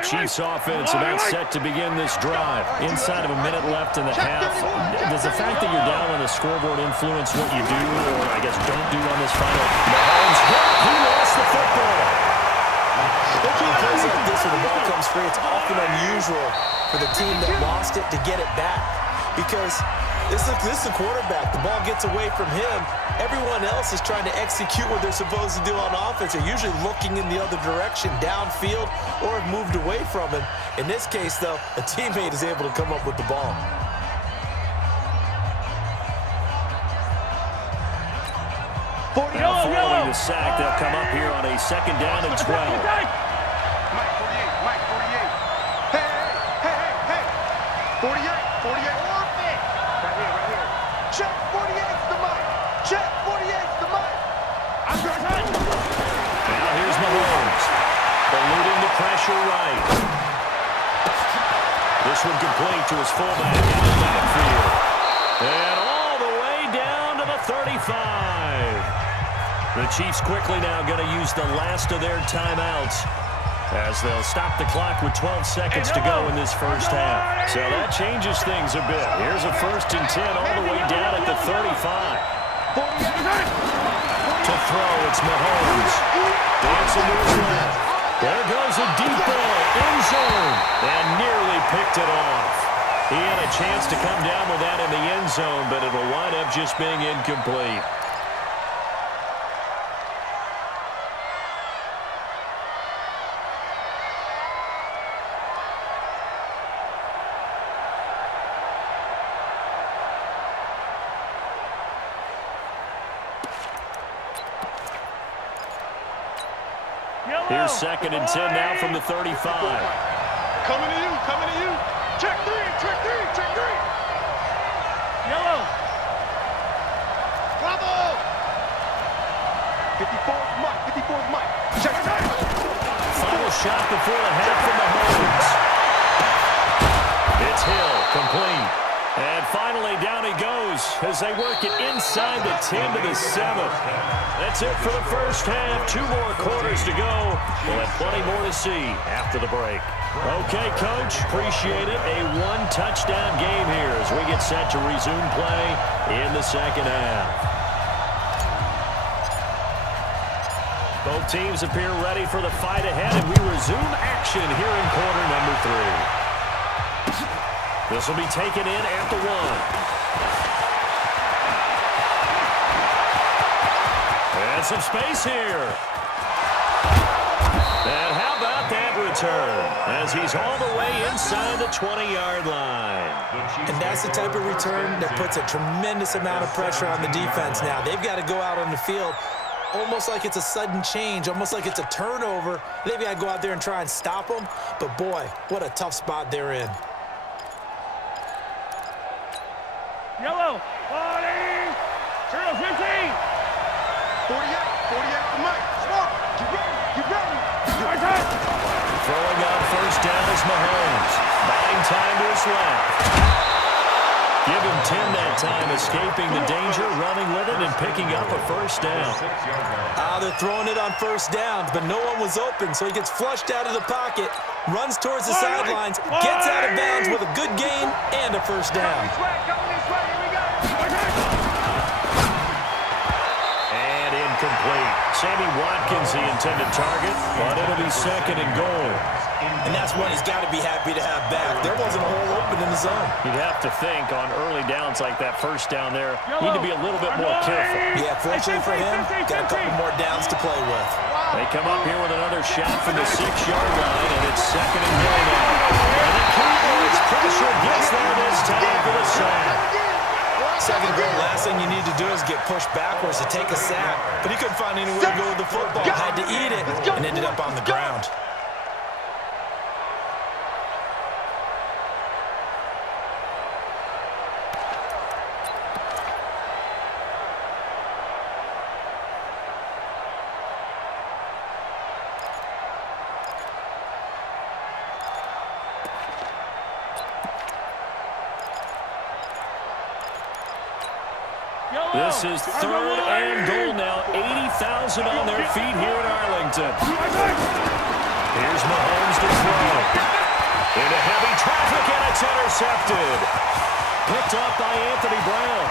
The Chiefs offense about set to begin this drive. Inside of a minute left in the half. Does the fact that you're down on the scoreboard influence what you do, or I guess don't do on this final? Mahomes, he lost the football. In plays like this where the ball comes free, it's often unusual for the team that lost it to get it back. Because this is the quarterback. The ball gets away from him. Everyone else is trying to execute what they're supposed to do on offense. They're usually looking in the other direction, downfield, or have moved away from him. In this case, though, a teammate is able to come up with the ball. Now following the sack, they'll come up here on a 2nd down and 12. Mike 48. Hey. 48. Right here. Check 48's the mic. Check 48's the mic. Now here's Mahomes. Eluding the pressure right. This one complete to his fullback in the backfield. And all the way down to the 35. The Chiefs quickly now going to use the last of their timeouts as they'll stop the clock with 12 seconds to go in this first half. So that changes things a bit. Here's a 1st and 10 all the way down at the 35. To throw, it's Mahomes. Dancing to his left. There goes a deep ball, end zone, and nearly picked it off. He had a chance to come down with that in the end zone, but it'll wind up just being incomplete. Here's 2nd and 10 now from the 35. Coming to you. Check three. Yellow. Bravo. 54's Mike. Check. Final shot before the half from Mahomes. It's Hill, complete. And finally, down he goes as they work it inside the 10 to the 7. That's it for the first half. 2 more quarters to go. We'll have plenty more to see after the break. Okay, Coach, appreciate it. A 1-touchdown game here as we get set to resume play in the second half. Both teams appear ready for the fight ahead, and we resume action here in quarter number 3. This will be taken in at the 1. And some space here. And how about that return? As he's all the way inside the 20-yard line. And that's the type of return that puts a tremendous amount of pressure on the defense now. They've got to go out on the field almost like it's a sudden change, almost like it's a turnover. They've got to go out there and try and stop them. But, boy, what a tough spot they're in. Yellow. 40. 0-15. 48 to Mike. Smart. Get ready. Throwing on 1st down is Mahomes. Buying time to his left. Give him 10 that time, escaping the danger, running with it, and picking up a 1st down. They're throwing it on 1st down, but no one was open, so he gets flushed out of the pocket, runs towards the sidelines, gets out of bounds with a good gain and a 1st down. And incomplete. Sammy Watkins, the intended target, but it'll be 2nd and goal. And that's what he's got to be happy to have back. There wasn't a hole open in the zone. You'd have to think on early downs like that 1st down there, need to be a little bit more careful. Yeah, fortunately for him, got a couple more downs to play with. They come up here with another shot from the 6-yard line, and it's 2nd and goal now. And then Cowboys pressure gets there this time for the sack. 2nd goal, last thing you need to do is get pushed backwards to take a sack. But he couldn't find anywhere to go with the football. Had to eat it and ended up on the ground. This is 3rd and goal now. 80,000 on their feet here in Arlington. Here's Mahomes to throw. Into heavy traffic, and it's intercepted. Picked up by Anthony Brown.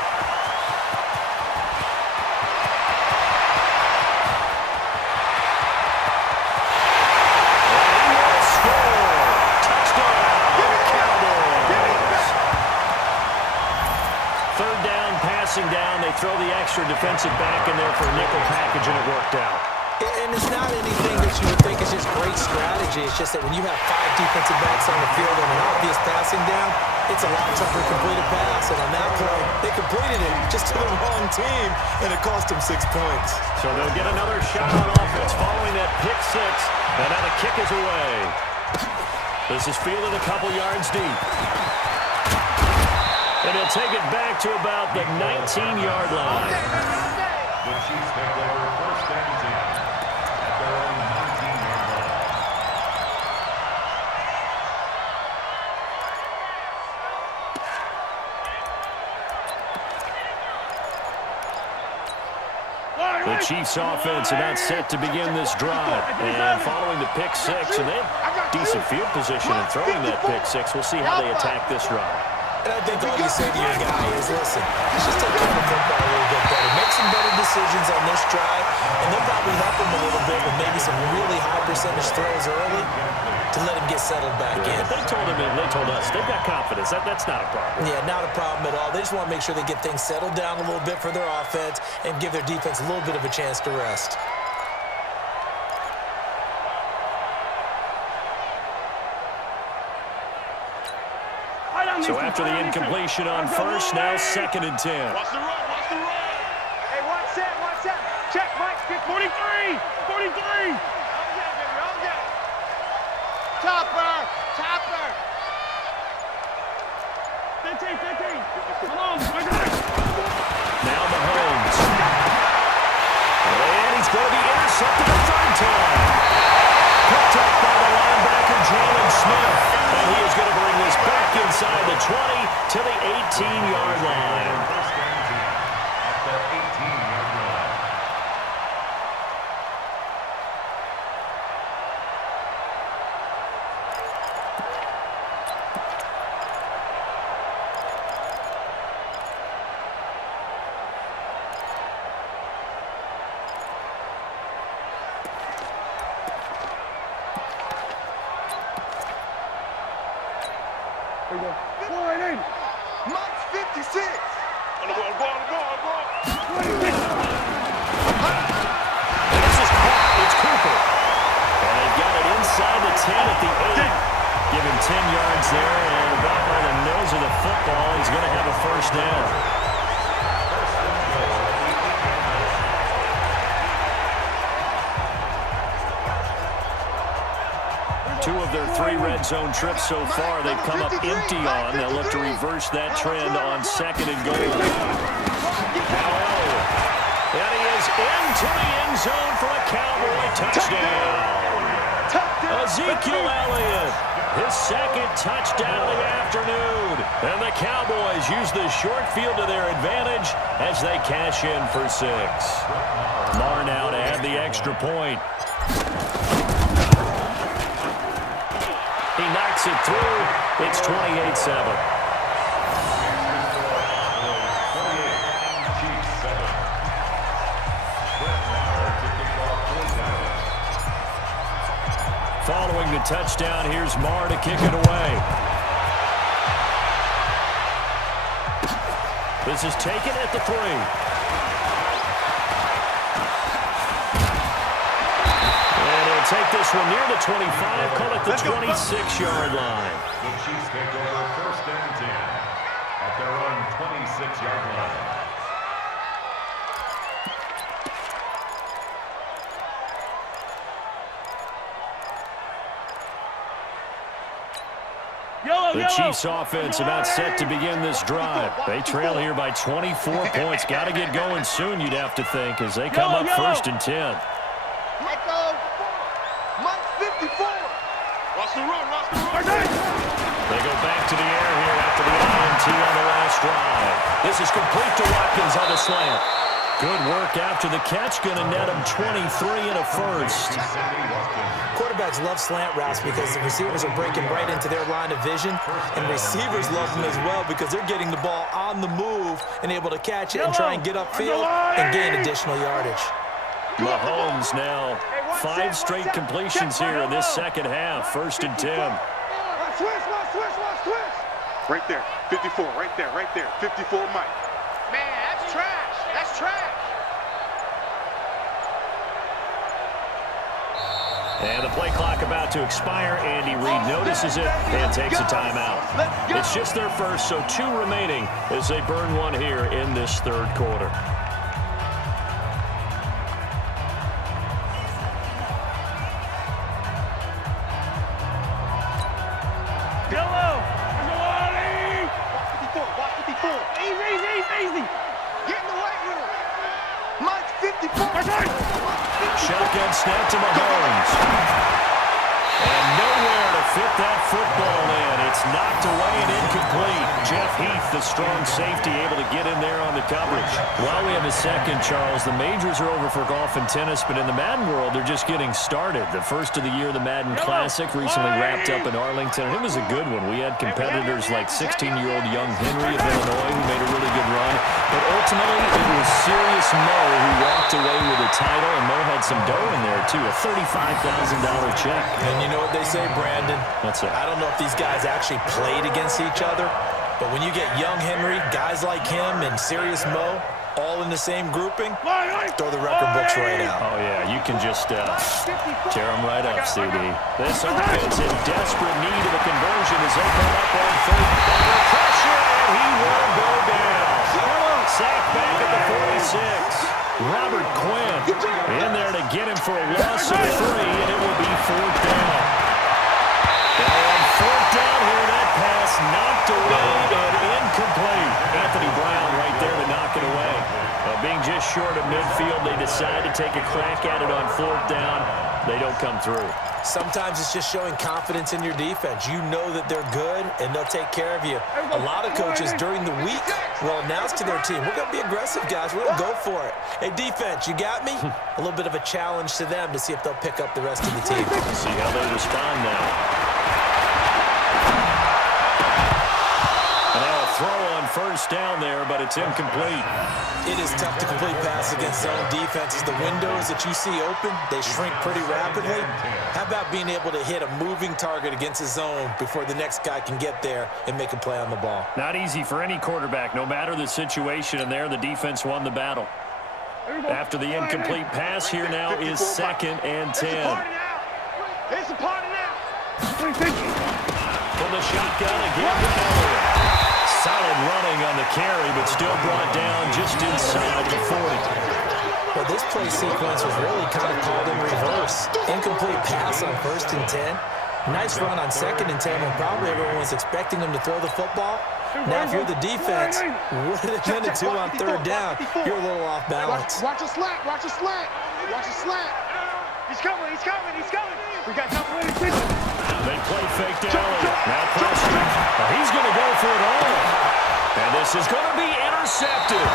And he will score. Touchdown, Cowboys. Third down, passing down. They throw the extra defensive back in there for a nickel package, and it worked out. And it's not anything that you would think is just great strategy. It's just that when you have 5 defensive backs on the field and an obvious passing down, it's a lot tougher to complete a pass. And on that play, they completed it just to the wrong team, and it cost them 6 points. So they'll get another shot on offense following that pick six. And now the kick is away. This is fielded a couple yards deep. And he'll take it back to about the 19-yard line. The Chiefs take over first and 10 at their own 19-yard line. The Chiefs offense about set to begin this drive. And following the pick six, and they have decent field position in throwing that pick six. We'll see how they attack this drive. And I think all you say to your guy is, listen, let's just take care of the football a little bit better. Make some better decisions on this drive, and they'll probably help him a little bit with maybe some really high percentage throws early to let him get settled back in. They told us they've got confidence. That's not a problem. Yeah, not a problem at all. They just want to make sure they get things settled down a little bit for their offense and give their defense a little bit of a chance to rest. So after the incompletion on first, now 2nd and 10. Watch the run, watch the run. Hey, watch that. Check, Mike. 43. All day, baby, all day. Chopper. 15. Come on, Now Mahomes. And he's going to be intercepted a third time. Picked up by the linebacker, Jalen Smith. And he is going to bring this back inside the 20 to the 18-yard line. First and 10 at their 18-yard line. Mike's 56. On the ball. This is caught. It's Cooper. And they've got it inside the 10 at the 8. Give him 10 yards there, and about by the nose of the football, he's going to have a first down. Two of their 3 red zone trips so far, they've come up empty on. They'll look to reverse that trend on 2nd and goal. And he is into the end zone for a Cowboy touchdown. Ezekiel Elliott, his 2nd touchdown of the afternoon. And the Cowboys use the short field to their advantage as they cash in for 6. Marr now to add the extra point. He knocks it through. It's 28-7. Following the touchdown, here's Marr to kick it away. This is taken at the 3. Take this one near the 25, call it the 26-yard line. The Chiefs take over first and 10 at their own 26-yard line. The Chiefs offense about set to begin this drive. They trail here by 24 points. Got to get going soon, you'd have to think, as they come up first and 10. Let go. Mike 54. Watch the run. They go back to the air here after the INT on the last drive. This is complete to Watkins on the slant. Good work after the catch. Going to net him 23 and a first. Quarterbacks love slant routes because the receivers are breaking right into their line of vision, and receivers love them as well because they're getting the ball on the move and able to catch it and try and get upfield and gain additional yardage. Mahomes now 5 straight completions here in this second half. 1st and 10. Right there, 54, right there, 54 Mike. Man, that's trash, that's trash. And the play clock about to expire. Andy Reid notices it and takes a timeout. It's just their first, so 2 remaining as they burn one here in this 3rd quarter. Easy. Get in the weight room. Mike's 54. Shotgun snap to Mahomes. And nowhere to fit that football in. It's knocked away and incomplete. Jeff Heath, the strong safety, able to get in there on the coverage. While we have a second, Charles, the majors are over for golf and tennis, but in the Madden world, they're just getting started. The first of the year, the Madden Classic, recently wrapped up in Arlington, and it was a good one. We had competitors like 16-year-old young Henry of Illinois who made a really good run, but ultimately it was Serious Mo who walked away with a title, and Mo had some dough in there too, a $35,000 check. And you know what they say, Brandon? What's that? I don't know if these guys actually played against each other, but when you get young Henry, guys like him, and Serious Mo all in the same grouping, throw the record books right out. Oh, yeah, you can just tear them right up, CD. This offense in desperate need of a conversion is opened up on 3rd. Under pressure, and he will go down. Sacked back at the 46. Robert Quinn in there to get him for a loss of 3, and it will be 4th down. And 4th down here, that pass knocked away and incomplete. Anthony Brown right there to knock it away. Being just short of midfield, they decide to take a crack at it on 4th down. They don't come through. Sometimes it's just showing confidence in your defense. You know that they're good, and they'll take care of you. A lot of coaches during the week will announce to their team, we're going to be aggressive, guys. We're going to go for it. Hey, defense, you got me? A little bit of a challenge to them to see if they'll pick up the rest of the team. See how they respond now. And now a throw on 1st down there, but it's incomplete. It is tough to complete pass against zone defenses. The windows that you see open, they shrink pretty rapidly. How about being able to hit a moving target against a zone before the next guy can get there and make a play on the ball? Not easy for any quarterback, no matter the situation, and there the defense won the battle. After the incomplete pass, here now is 2nd and 10. It's a party now. From the shotgun again to Elliott. Solid running on the carry, but still brought down just inside the 40. Well, this play sequence was really kind of called in reverse. Incomplete pass on 1st and 10. Nice run on 2nd and 10 when probably everyone was expecting him to throw the football. Now, if you're the defense, what are they going to do on 3rd down? You're a little off balance. Watch a slant. He's coming. We got double attention. They play fake to Elliott. Now Preston. He's going to go for it all. And this is going to be intercepted.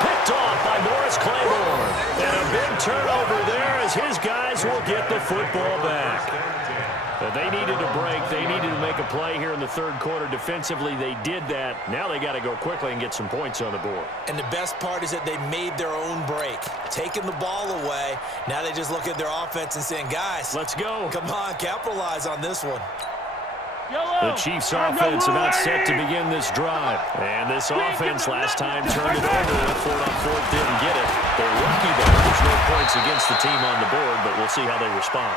Picked off by Morris Claiborne. And a big turnover there as his guys will get the football back. They needed a break. They needed to make a play here in the 3rd quarter. Defensively, they did that. Now they got to go quickly and get some points on the board. And the best part is that they made their own break. Taking the ball away. Now they just look at their offense and saying, guys, let's go. Come on, capitalize on this one. The Chiefs offense about set to begin this drive. And this offense last time turned it over. 4 on 4th didn't get it. They're lucky though. There's no points against the team on the board, but we'll see how they respond.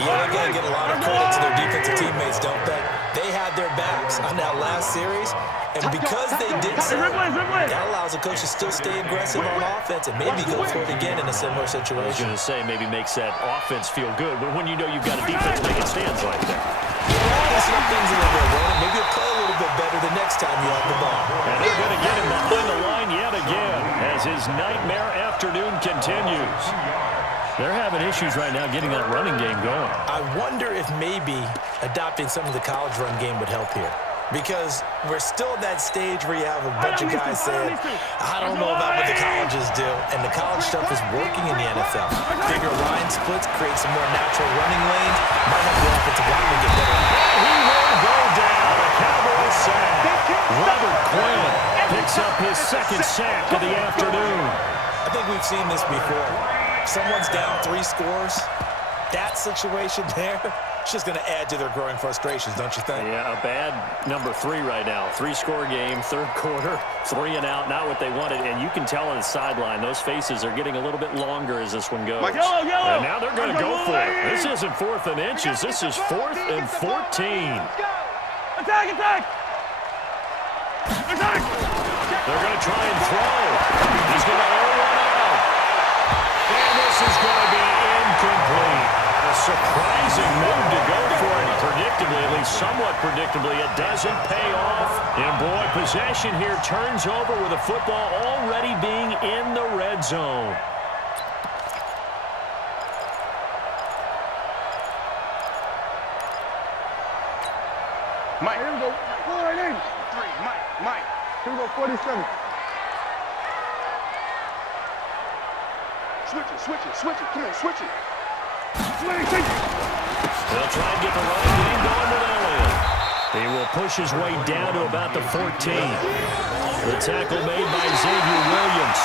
Yeah, they got to get a lot of credit to their defensive teammates, don't they? They had their backs on that last series, and because they did so, that allows a coach to still stay aggressive on offense and maybe go for it again in a similar situation. I was going to say maybe makes that offense feel good, but when you know you've got a defense making stands like that. Listen up things a little bit, Ron. Maybe you'll play a little bit better the next time you have the ball. And they're going to get him behind the line yet again as his nightmare afternoon continues. They're having issues right now getting that running game going. I wonder if maybe adopting some of the college run game would help here. because we're still at that stage where you have a bunch of guys saying, I don't know about what the colleges do, and the college stuff is working in the NFL. Bigger line splits, create some more natural running lanes, might help the offensive lineman get better. He will go down. A Cowboys sack. Robert Quinn picks up his second sack of the afternoon. I think we've seen this before. Someone's down 3 scores. That situation there, it's just going to add to their growing frustrations, don't you think? Yeah, a bad number 3 right now. 3-score game, third quarter, 3 and out, not what they wanted. And you can tell on the sideline, those faces are getting a little bit longer as this one goes. Yellow. And now they're going to go for it. This isn't 4th and inches. This is 4th and 14. Attack! They're going to try and throw. He's going to air one out. And this is going to be incomplete. A surprising move to go for it. Predictably, at least somewhat predictably, it doesn't pay off. And boy, possession here turns over with a football already being in the red zone. Mike, here we go. Pull right in. 3, Mike. Here we go, 47. Switch it. Come on, switch it. They'll try and get the running game going with Elliott. He will push his way down to about the 14. The tackle made by Xavier Williams.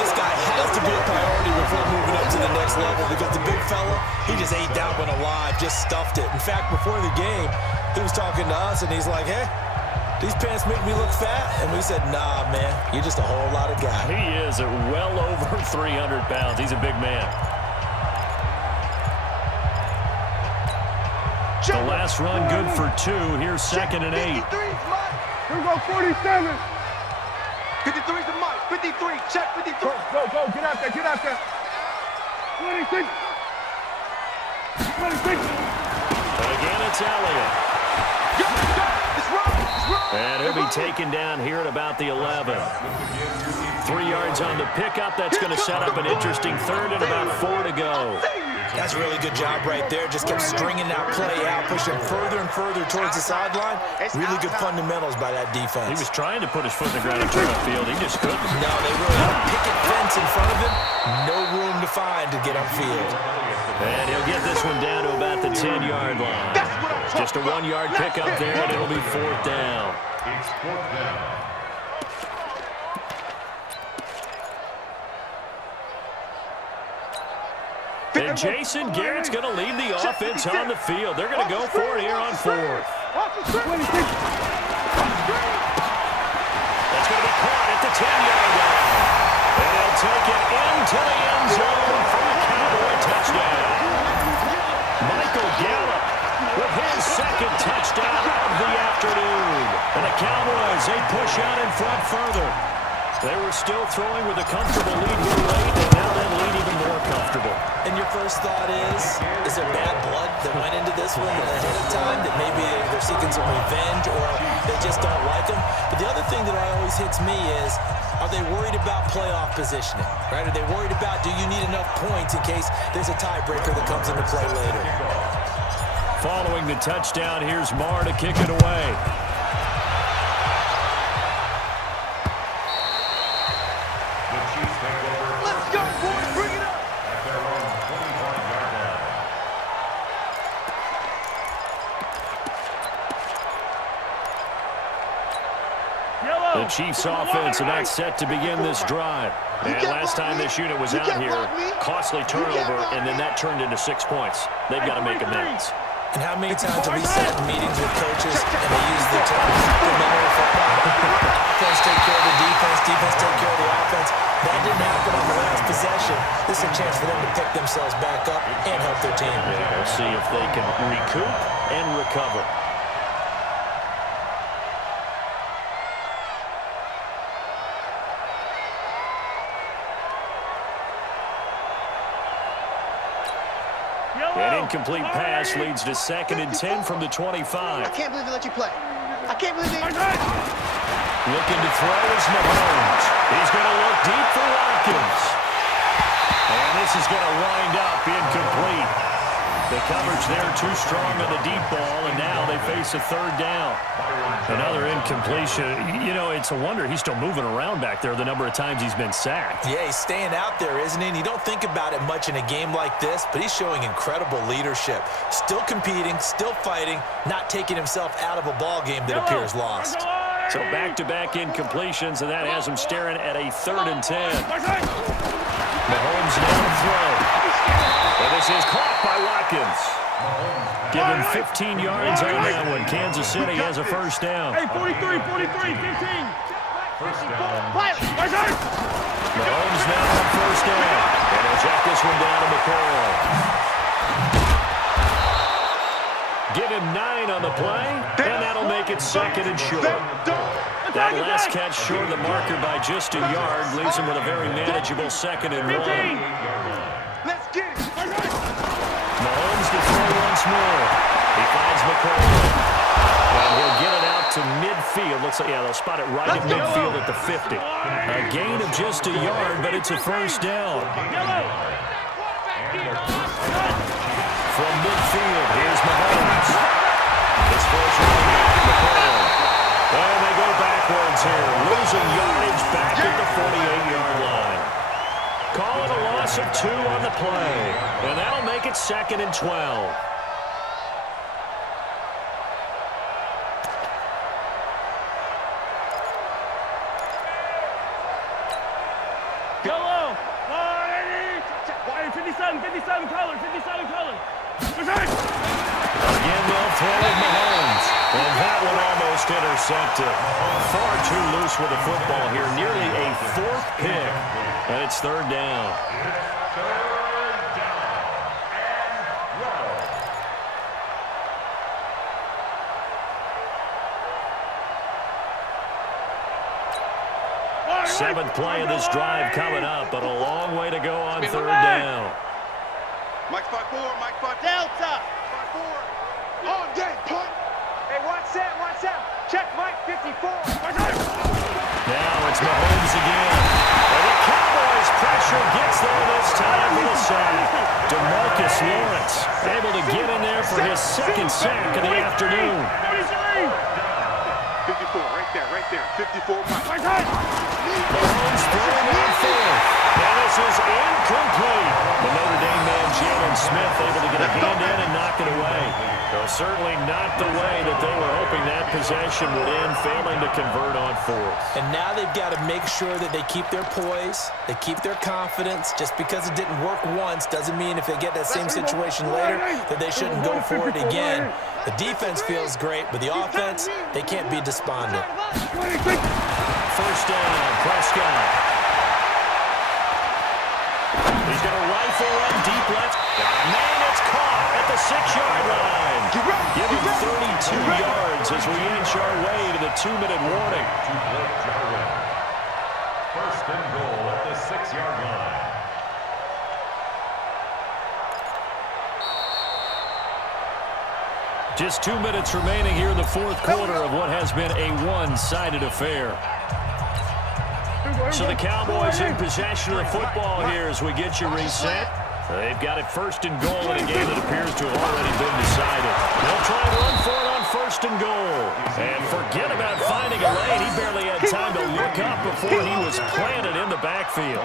This guy has to be a priority before moving up to the next level, because the big fella, he just ate that one alive, just stuffed it. In fact, before the game, he was talking to us, and he's like, hey, these pants make me look fat. And we said, nah, man, you're just a whole lot of guy. He is at well over 300 pounds. He's a big man. The last run good for 2. Here's 2nd and 8. Here we go, 47. 53's the Mike. 53. Check 53. Go. Get out there. 26. But again, it's Elliott. And he'll be taken down here at about the 11. 3 yards on the pickup. That's going to set up an interesting 3rd and about 4 to go. That's a really good job right there. Just kept stringing that play out, pushing further and further towards the sideline. Really good fundamentals by that defense. He was trying to put his foot in the ground and turn upfield. He just couldn't. No, they really had a picket fence in front of him. No room to find to get upfield. And he'll get this one down to about the 10-yard line. Just a 1-yard pickup there, and it'll be 4th down. It's 4th down. And Jason Garrett's going to leave the offense on the field. They're going to go for it here on 4th. That's going to be caught at the 10-yard line. And they'll take it into the end zone for a Cowboy touchdown. Michael Gallup with his 2nd touchdown of the afternoon. And the Cowboys, they push out in front further. They were still throwing with a comfortable lead here late, and now that lead even more comfortable. And your first thought is there bad blood that went into this one ahead of time, that maybe they're seeking some revenge or they just don't like them? But the other thing that always hits me is, are they worried about playoff positioning, right? Are they worried about, do you need enough points in case there's a tiebreaker that comes into play later? Following the touchdown, here's Marr to kick it away. The Chiefs offense about set to begin this drive. And last time this unit was out here, costly turnover, and then that turned into 6 points. They've got to make amends. And how many times have we sat in meetings with coaches and they use the term fundamental football? Offense take care of the defense, defense take care of the offense. That didn't happen on the last possession. This is a chance for them to pick themselves back up and help their team. Yeah, we'll see if they can recoup and recover. An incomplete pass leads to 2nd and 10 from the 25. I can't believe they let you play. I can't believe they... Looking to throw is Mahomes. He's going to look deep for Watkins. And this is going to wind up incomplete. The coverage there too strong on the deep ball, and now they face a third down. Another incompletion. You know, it's a wonder he's still moving around back there the number of times he's been sacked. Yeah, he's staying out there, isn't he? And you don't think about it much in a game like this, but he's showing incredible leadership. Still competing, still fighting, not taking himself out of a ball game that appears lost. So back-to-back incompletions, and that has him staring at a 3rd and 10. Mahomes now to throw. And this is caught by Watkins. Give him 15 yards on that one. Kansas City has a first down. Hey, 43, 15. First down. Mahomes now on first down. And he'll check this one down to McCoy. Give him 9 on the play, and that'll make it 2nd and short. That last catch short of the marker by just a yard leaves him with a very manageable 2nd and 1. Let's get it. Mahomes to throw once more. He finds McCoy. And he'll get it out to midfield. Looks like, yeah, they'll spot it right at midfield at the 50. A gain of just a yard, but it's a first down. From midfield, here's Mahomes. His first running back, McCoy. And they go backwards here, losing yardage back at the 48-yard line. Call it a loss of 2 on the play, and that'll make it 2nd and 12. Yellow. 57 color. Again, they'll throw with Mahomes. And that one almost intercepted. Far too loose with the football here. Nearly a 4th pick. And it's 3rd down. Seventh play of this drive coming up, but a long way to go on 3rd down. Mike 5-4. Delta. 5-4. On deck, punt. Hey, watch that. Check, Mike 54. Now it's Mahomes again. And the Cowboys pressure gets there this time for the sack. DeMarcus Lawrence able to get in there for his 2nd sack of the afternoon. 54, right there. 54, Mike. Mahomes throwing on 4th. And this is incomplete. The Notre Dame man, Jalen Smith, able to get a hand in and knock it away. So certainly not the way that they were hoping that possession would end, failing to convert on 4th. And now they've got to make sure that they keep their poise, they keep their confidence. Just because it didn't work once doesn't mean if they get that same situation later that they shouldn't go for it again. The defense feels great, but the offense, they can't be despondent. First down, Prescott. He's going to rifle run deep left. Man, it's caught at the 6-yard line. Give him 32 yards as we inch our way to the 2-minute warning. First and goal at the 6-yard line. Just 2 minutes remaining here in the 4th quarter of what has been a one-sided affair. So the Cowboys in possession of the football here as we get you reset. They've got it 1st and goal in a game that appears to have already been decided. They'll try and run for it on 1st and goal. And forget about finding a lane. He barely had time to look up before he was planted in the backfield.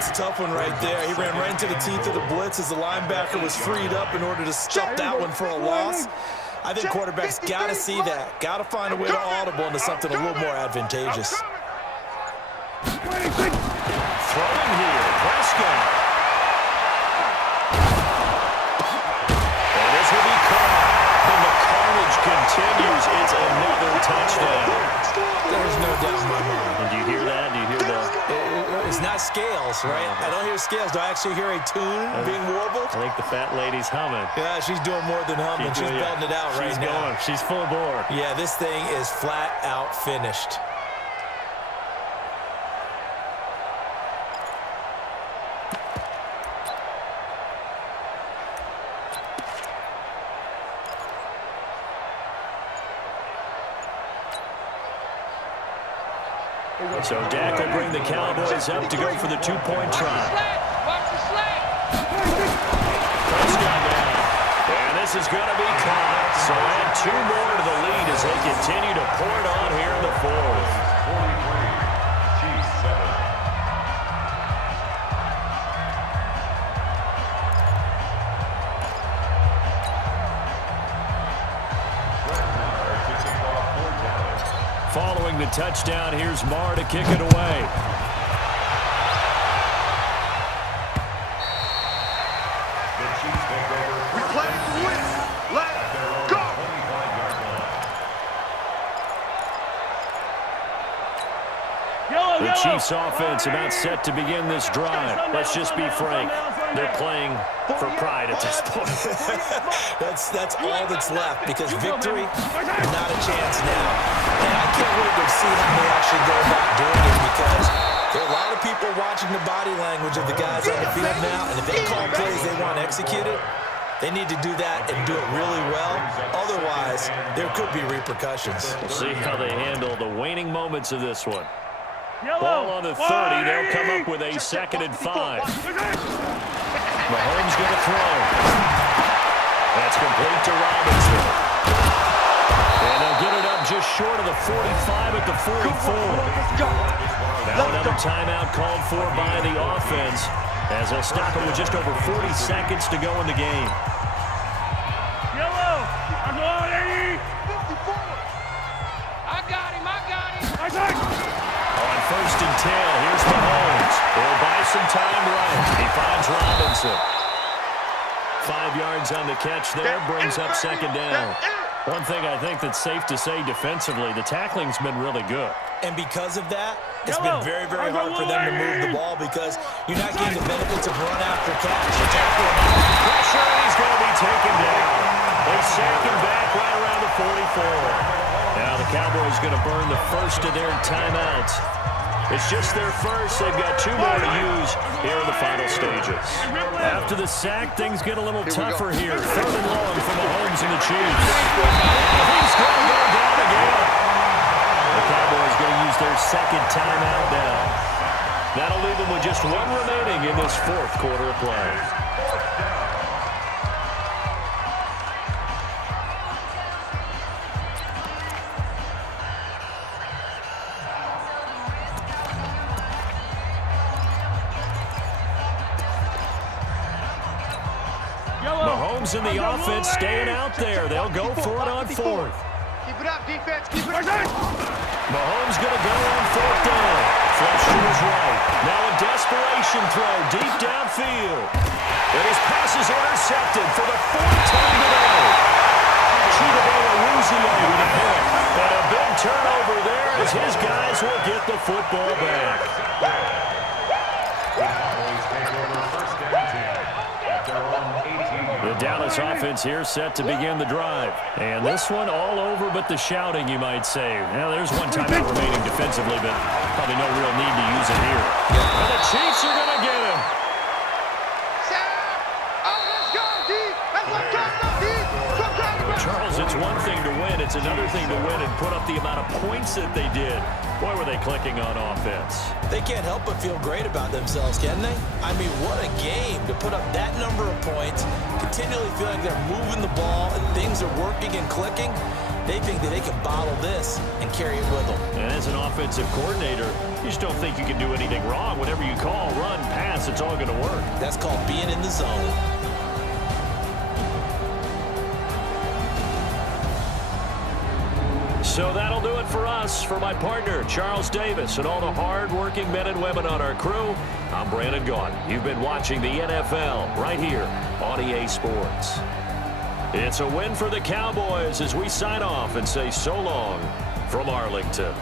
It's a tough one right there. He ran right into the teeth of the blitz as the linebacker was freed up in order to stop that one for a loss. I think quarterbacks got to see that. Got to find a way to audible into something a little more advantageous. Throwing here, Prescott. And this will be caught. And the carnage continues. It's another touchdown. There's no doubt in my mind. And do you hear that? Do you hear that? It's not scales, right? I don't hear scales. Do I actually hear a tune being warbled? I think the fat lady's humming. Yeah, she's doing more than humming. She's belting it out right now. She's going. She's full bore. Yeah, this thing is flat out finished. So Dak will bring the Cowboys up to go for the 2-point try. Watch the slant. Prescott down. is going to be caught. So add 2 more to the lead as they continue to pour it on here in the fourth. 43, Chiefs 7. Following the touchdown, here's Marr to kick it away. The Chiefs take over. We play to win. Let's go. 25-yard line. The Chiefs offense about set to begin this drive. Let's just be frank. They're playing for pride at this point. That's all that's left, because victory, not a chance now. And I can't wait to see how they actually go about doing it, because there are a lot of people watching the body language of the guys on the field now, and if they call plays they want executed, they need to do that and do it really well. Otherwise, there could be repercussions. We'll see how they handle the waning moments of this one. Ball on the 30. They'll come up with a 2nd and 5. Mahomes going to throw. That's complete to Robinson. And they'll get it up just short of the 45 at the 44. Now another timeout called for by the offense, as they'll stop it with just over 40 seconds to go in the game. On 1st and 10, here's Mahomes. He'll buy some time right. He finds Robinson. 5 yards on the catch there, brings up 2nd down. One thing I think that's safe to say defensively, the tackling's been really good. And because of that, it's been very, very hard for them to move the ball, because you're not getting the benefits of run after catch. You're tackling pressure, and he's going to be taken down. They sack him back right around the 44. Now the Cowboys going to burn the first of their timeouts. It's just their first. They've got 2 more to use here in the final stages. After the sack, things get a little tougher here. 3rd and long for Mahomes and the Chiefs. He's going to go down again. The Cowboys going to use their 2nd timeout now. That'll leave them with just 1 remaining in this 4th quarter of play. Mahomes and the offense staying out there. They'll go for it on 4th. Keep it up, defense. Keep it up. Mahomes going to go on 4th down. Flush to his right. Now a desperation throw deep downfield. And his pass is intercepted for the 4th time today. Chidobe Awuzie with a pick. And a big turnover there as his guys will get the football back. The Cowboys take over 1st and 10 at their own 18. The Dallas offense here set to begin the drive. And this one all over but the shouting, you might say. Now, there's 1 timeout remaining defensively, but probably no real need to use it here. And the Chiefs are going to get him. Charles, it's one thing to win. It's another thing to win and put up the amount of points that they did. Boy, were they clicking on offense. They can't help but feel great about themselves, can they? I mean, what a game to put up that number of points, continually feel like they're moving the ball and things are working and clicking. They think that they can bottle this and carry it with them. And as an offensive coordinator, you just don't think you can do anything wrong. Whatever you call, run, pass, it's all going to work. That's called being in the zone. So that'll do it for us. For my partner, Charles Davis, and all the hard-working men and women on our crew, I'm Brandon Gaudin. You've been watching the NFL right here on EA Sports. It's a win for the Cowboys as we sign off and say so long from Arlington.